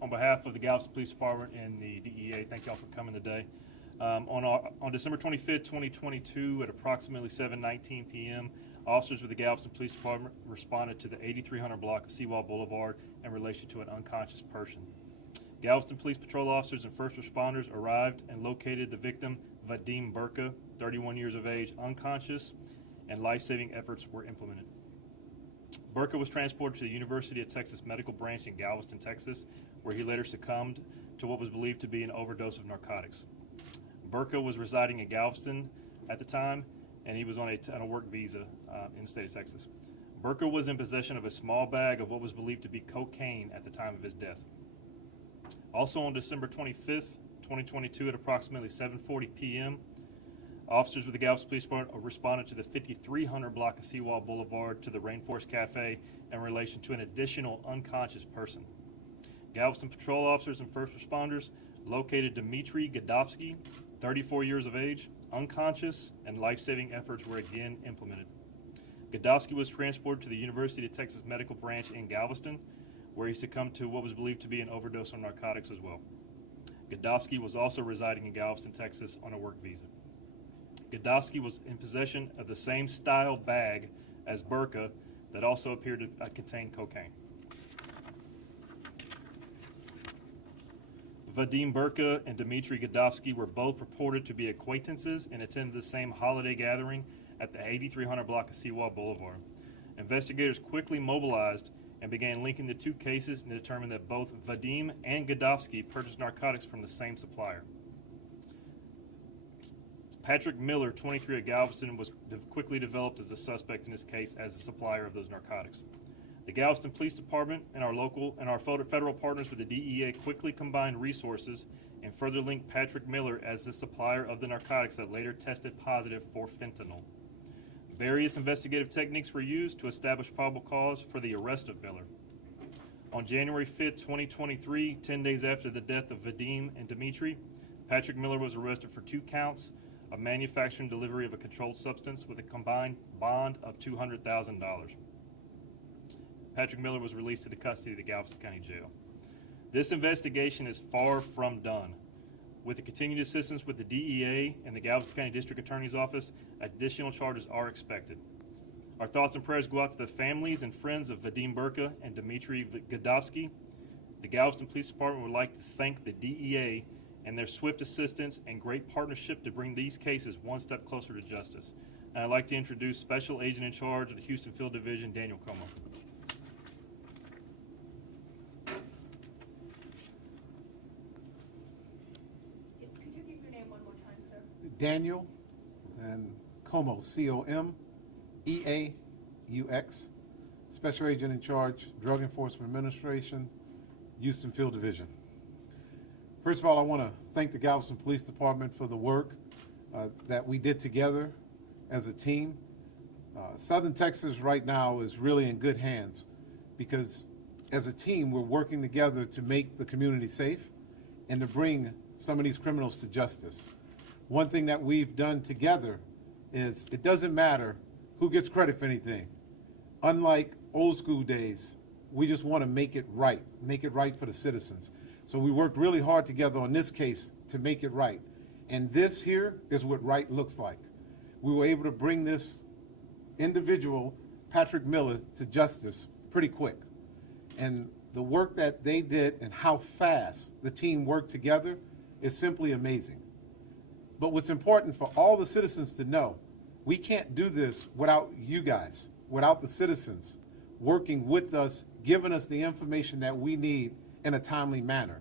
On behalf of the Galveston Police Department and the DEA, thank y'all for coming today. On December 25th, 2022, at approximately 7:19 p.m., officers with the Galveston Police Department responded to the 8300 block of Seawall Boulevard in relation to an unconscious person. Galveston Police Patrol officers and first responders arrived and located the victim, Vadim Burka, 31 years of age, unconscious, and life-saving efforts were implemented. Burka was transported to the University of Texas Medical Branch in Galveston, Texas, where he later succumbed to what was believed to be an overdose of narcotics. Burka was residing in Galveston at the time, and he was on a work visa in the state of Texas. Burka was in possession of a small bag of what was believed to be cocaine at the time of his death. Also on December 25th, 2022, at approximately 7:40 p.m., officers with the Galveston Police Department responded to the 5300 block of Seawall Boulevard to the Rainforest Cafe in relation to an additional unconscious person. Galveston patrol officers and first responders located Dmitry Gadovsky, 34 years of age, unconscious, and life-saving efforts were again implemented. Gadovsky was transported to the University of Texas Medical Branch in Galveston, where he succumbed to what was believed to be an overdose on narcotics as well. Gadovsky was also residing in Galveston, Texas on a work visa. Gadovsky was in possession of the same style bag as Burka that also appeared to contain cocaine. Vadim Burka and Dmitry Gadovsky were both reported to be acquaintances and attended the same holiday gathering at the 8300 block of Seawall Boulevard. Investigators quickly mobilized and began linking the two cases and determined that both Vadim and Gadovsky purchased narcotics from the same supplier. Patrick Miller, 23 of Galveston, was quickly developed as a suspect in this case as the supplier of those narcotics. The Galveston Police Department and our federal partners with the DEA quickly combined resources and further linked Patrick Miller as the supplier of the narcotics that later tested positive for fentanyl. Various investigative techniques were used to establish probable cause for the arrest of Miller. On January 5th, 2023, 10 days after the death of Vadim and Dmitry, Patrick Miller was arrested for 2 counts of manufacturing delivery of a controlled substance with a combined bond of $200,000. Patrick Miller was released to the custody of the Galveston County Jail. This investigation is far from done. With the continued assistance with the DEA and the Galveston County District Attorney's Office, additional charges are expected. Our thoughts and prayers go out to the families and friends of Vadim Burka and Dmitry Gadovsky. The Galveston Police Department would like to thank the DEA and their swift assistance and great partnership to bring these cases one step closer to justice. And I'd like to introduce Special Agent in Charge of the Houston Field Division, Daniel Como. Could you give your name one more time, sir? Daniel and Como, C-O-M-E-A-U-X, Special Agent in Charge, Drug Enforcement Administration, Houston Field Division. First of all, I want to thank the Galveston Police Department for the work that we did together as a team. Southern Texas right now is really in good hands because as a team, we're working together to make the community safe and to bring some of these criminals to justice. One thing that we've done together is it doesn't matter who gets credit for anything. Unlike old school days, we just want to make it right for the citizens. So we worked really hard together on this case to make it right. And this here is what right looks like. We were able to bring this individual, Patrick Miller, to justice pretty quick. And the work that they did and how fast the team worked together is simply amazing. But what's important for all the citizens to know, we can't do this without you guys, without the citizens working with us, giving us the information that we need in a timely manner.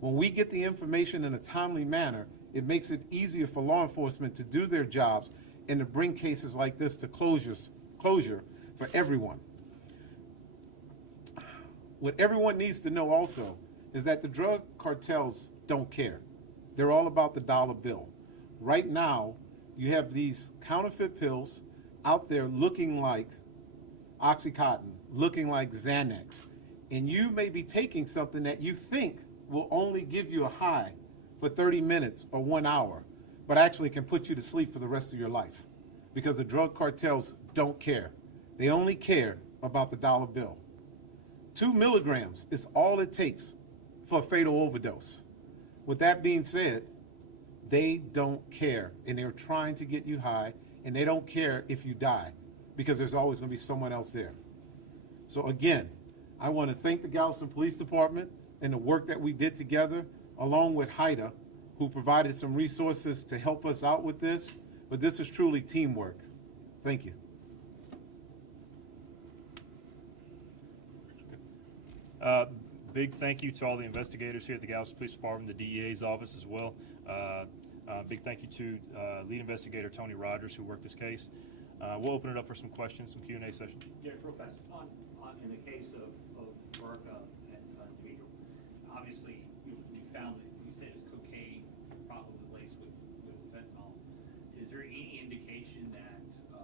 When we get the information in a timely manner, it makes it easier for law enforcement to do their jobs and to bring cases like this to closure for everyone. What everyone needs to know also is that the drug cartels don't care. They're all about the dollar bill. Right now, you have these counterfeit pills out there looking like Oxycontin, looking like Xanax, and you may be taking something that you think will only give you a high for 30 minutes or 1 hour, but actually can put you to sleep for the rest of your life because the drug cartels don't care. They only care about the dollar bill. 2 milligrams is all it takes for a fatal overdose. With that being said, they don't care, and they're trying to get you high, and they don't care if you die, because there's always going to be someone else there. So again, I want to thank the Galveston Police Department and the work that we did together, along with HIDA, who provided some resources to help us out with this, but this is truly teamwork. Thank you. Big thank you to all the investigators here at the Galveston Police Department, the DEA's office as well. Big thank you to lead investigator Tony Rogers, who worked this case. We'll open it up for some questions, some Q&A session. Yeah, real fast. In the case of Barca and Demeter, obviously you found that you said it's cocaine, probably laced with fentanyl. Is there any indication that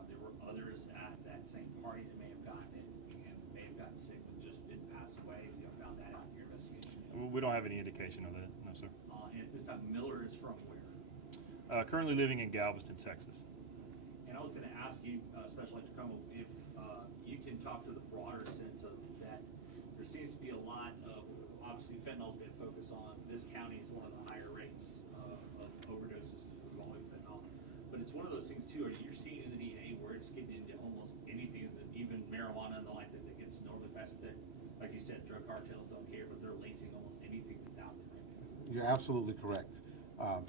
there were others at that same party that may have gotten it and may have gotten sick and just didn't pass away? You found that out in your investigation? We don't have any indication of that, no sir. And at this time, Miller is from where? Currently living in Galveston, Texas. And I was going to ask you, Special Agent Como, if you can talk to the broader sense of that there seems to be a lot of, obviously fentanyl's been focused on, this county is one of the higher rates of overdoses involving fentanyl. But it's one of those things too, you're seeing in the DNA where it's getting into almost anything, even marijuana and the like, that gets normally passed, that, like you said, drug cartels don't care, but they're lacing almost anything that's out there right now. You're absolutely correct.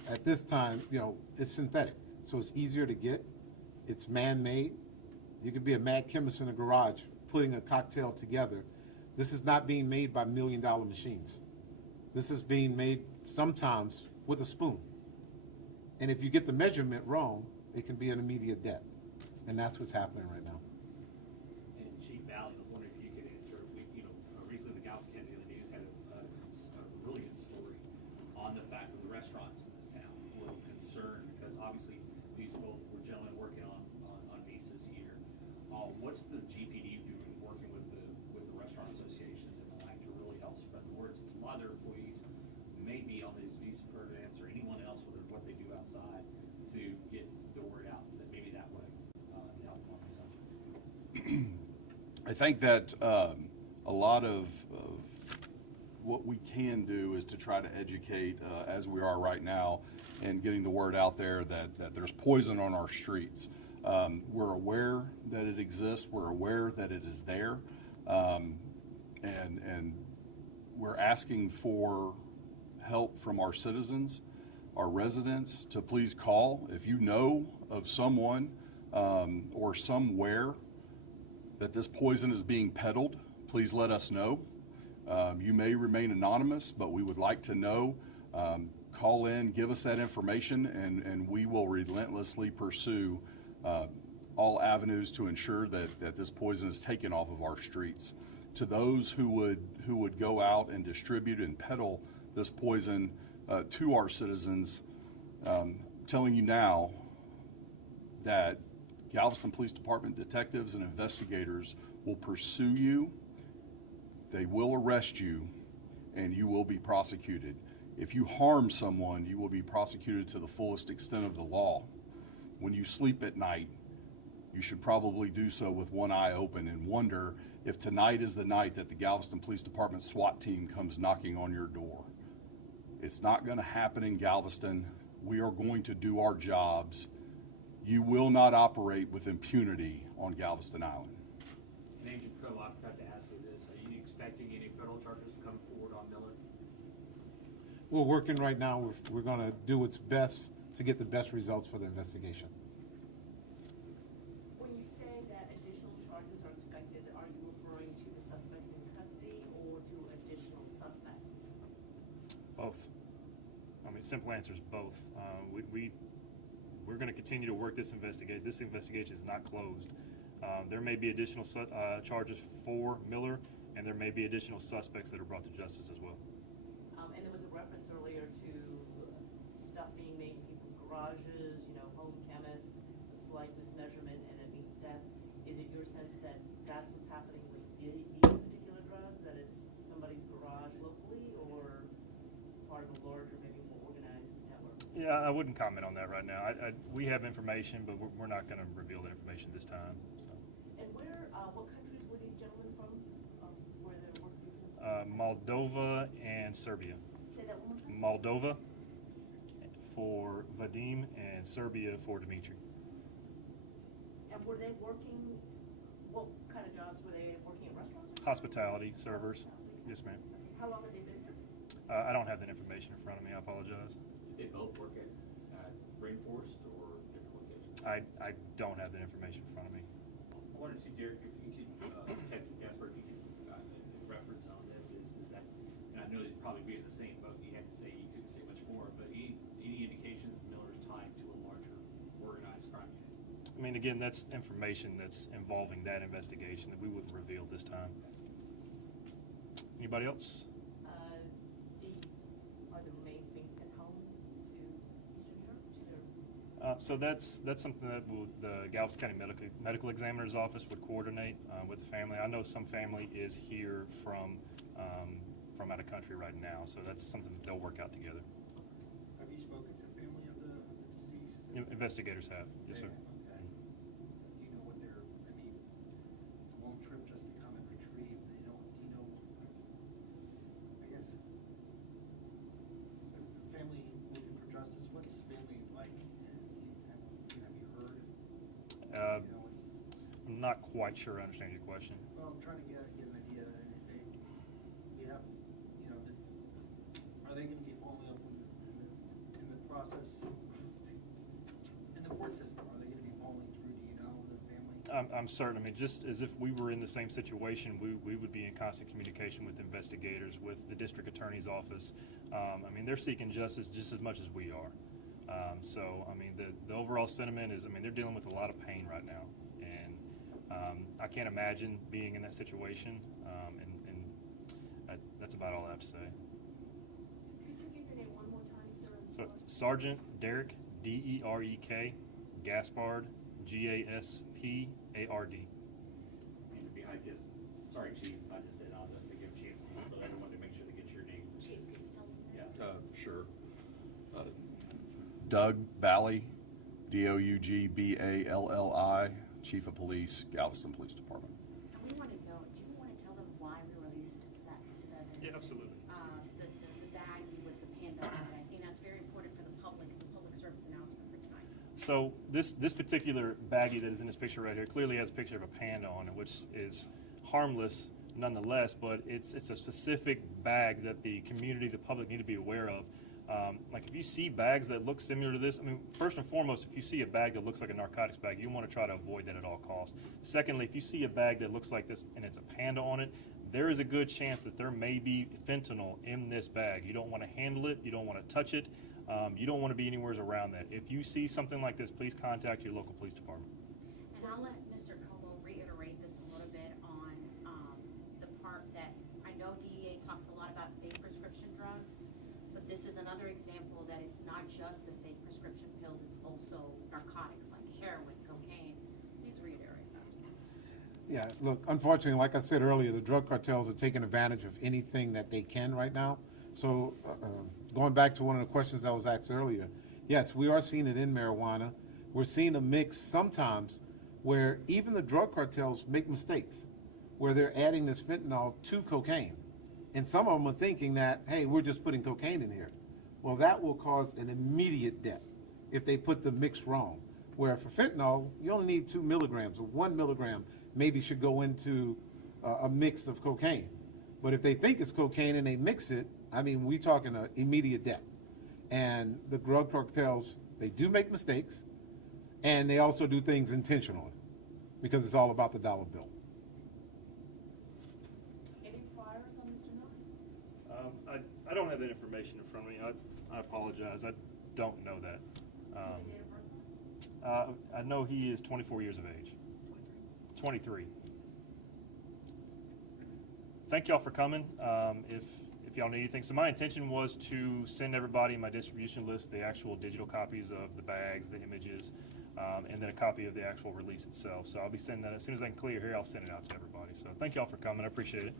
At this time, it's synthetic, so it's easier to get. It's man-made. You could be a mad chemist in a garage putting a cocktail together. This is not being made by million-dollar machines. This is being made sometimes with a spoon. And if you get the measurement wrong, it can be an immediate death. And that's what's happening right now. And Chief Valley, I was wondering if you could answer, recently the Galveston County News had a really good story on the fact that the restaurants in this town were concerned because obviously these both were gentlemen working on visas here. What's the GPD doing, working with the restaurant associations and the like to really help spread the word? Since a lot of their employees may be on these visa programs or anyone else, whether what they do outside, to get the word out that maybe that way to help on the subject. I think that a lot of what we can do is to try to educate, as we are right now, and getting the word out there that there's poison on our streets. We're aware that it exists. We're aware that it is there, and we're asking for help from our citizens, our residents, to please call if you know of someone or somewhere that this poison is being peddled. Please let us know. You may remain anonymous, but we would like to know. Call in, give us that information, and we will relentlessly pursue all avenues to ensure that this poison is taken off of our streets. To those who would go out and distribute and peddle this poison to our citizens, telling you now that Galveston Police Department detectives and investigators will pursue you, they will arrest you, and you will be prosecuted. If you harm someone, you will be prosecuted to the fullest extent of the law. When you sleep at night, you should probably do so with one eye open and wonder if tonight is the night that the Galveston Police Department SWAT team comes knocking on your door. It's not going to happen in Galveston. We are going to do our jobs. You will not operate with impunity on Galveston Island. And Agent Crow, I forgot to ask you this. Are you expecting any federal charges to come forward on Miller? We're working right now. We're going to do what's best to get the best results for the investigation. When you say that additional charges are expected, are you referring to the suspect in custody or to additional suspects? Both. I mean, simple answer is both. We're going to continue to work this investigation. This investigation is not closed. There may be additional charges for Miller, and there may be additional suspects that are brought to justice as well. And there was a reference earlier to stuff being made in people's garages, home chemists, a slight mismeasurement, and it means death. Is it your sense that that's what's happening with these particular drugs, that it's somebody's garage locally or part of a larger, maybe more organized network? Yeah, I wouldn't comment on that right now. We have information, but we're not going to reveal the information this time. So. And what countries were these gentlemen from, where their work visas? Moldova and Serbia. Say that one more time. Moldova for Vadim and Serbia for Dimitri. And were they working, what kind of jobs were they working at restaurants? Hospitality, servers. Yes, ma'am. How long have they been here? I don't have that information in front of me. I apologize. Did they both work at Rainforest or different locations? I don't have that information in front of me. I wanted to, Derek, if you could, Ted Gasper, if you could, reference on this is that, and I know you'd probably be in the same boat, you had to say, you couldn't say much more, but any indication that Miller's tied to a larger organized crime unit? I mean, again, that's information that's involving that investigation that we wouldn't reveal this time. Anybody else? Are the remains being sent home to Eastern Europe, to their? So that's something that the Galveston County Medical Examiner's Office would coordinate with the family. I know some family is here from out of country right now, so that's something that they'll work out together. Have you spoken to family of the deceased? Investigators have, yes, sir. Okay. Do you know what their, I mean, it's a long trip just to come and retrieve, do you know, I guess, the family looking for justice, what's family like? Have you heard? You know, it's, I'm not quite sure I understand your question. well, I'm trying to get an idea, and if they, we have, you know, are they gonna be following up in the process, in the court system, are they gonna be following through, do you know, the family? I'm certain. I mean, just as if we were in the same situation, we would be in constant communication with investigators, with the district attorney's office. I mean, they're seeking justice just as much as we are. So, I mean, the overall sentiment is, I mean, they're dealing with a lot of pain right now. And I can't imagine being in that situation. And that's about all I have to say. Could you give your name one more time, sir? So, it's Sergeant Derek, D-E-R-E-K, Gaspard, G-A-S-P-A-R-D. And to be, I guess, sorry, Chief, I just did not to give a chance for everyone to make sure they get your name. Chief, could you tell me that? Yeah. Sure. Doug Bally, D-O-U-G-B-A-L-L-I, Chief of Police, Galveston Police Department. We want to know, do you want to tell them why we released that piece of evidence? Yeah, absolutely. The baggie with the panda on it. I think that's very important for the public. It's a public service announcement for tonight. So this particular baggie that is in this picture right here clearly has a picture of a panda on it, which is harmless nonetheless, but it's a specific bag that the community, the public need to be aware of. Like if you see bags that look similar to this, I mean, first and foremost, if you see a bag that looks like a narcotics bag, you want to try to avoid that at all costs. Secondly, if you see a bag that looks like this and it's a panda on it, there is a good chance that there may be fentanyl in this bag. You don't want to handle it. You don't want to touch it. You don't want to be anywhere around that. If you see something like this, please contact your local police department. And I'll let Mr. Como reiterate this a little bit on the part that, I know DEA talks a lot about fake prescription drugs, but this is another example that it's not just the fake prescription pills, it's also narcotics like heroin, cocaine. Please reiterate that. Yeah, look, unfortunately, like I said earlier, the drug cartels are taking advantage of anything that they can right now. So going back to one of the questions that was asked earlier, yes, we are seeing it in marijuana. We're seeing a mix sometimes where even the drug cartels make mistakes, where they're adding this fentanyl to cocaine. And some of them are thinking that, hey, we're just putting cocaine in here. Well, that will cause an immediate death if they put the mix wrong. Where for fentanyl, you only need 2 milligrams, or 1 milligram maybe should go into a mix of cocaine. But if they think it's cocaine and they mix it, I mean, we're talking an immediate death. And the drug cartels, they do make mistakes, and they also do things intentionally, because it's all about the dollar bill. Any priors on Mr. Miller? I don't have that information in front of me. I apologize. I don't know that. Do you have a date of birth? I know he is 24 years of age. 23. Thank y'all for coming. If y'all need anything, so my intention was to send everybody my distribution list, the actual digital copies of the bags, the images, and then a copy of the actual release itself. So I'll be sending that as soon as I can clear here. I'll send it out to everybody. So thank y'all for coming. I appreciate it.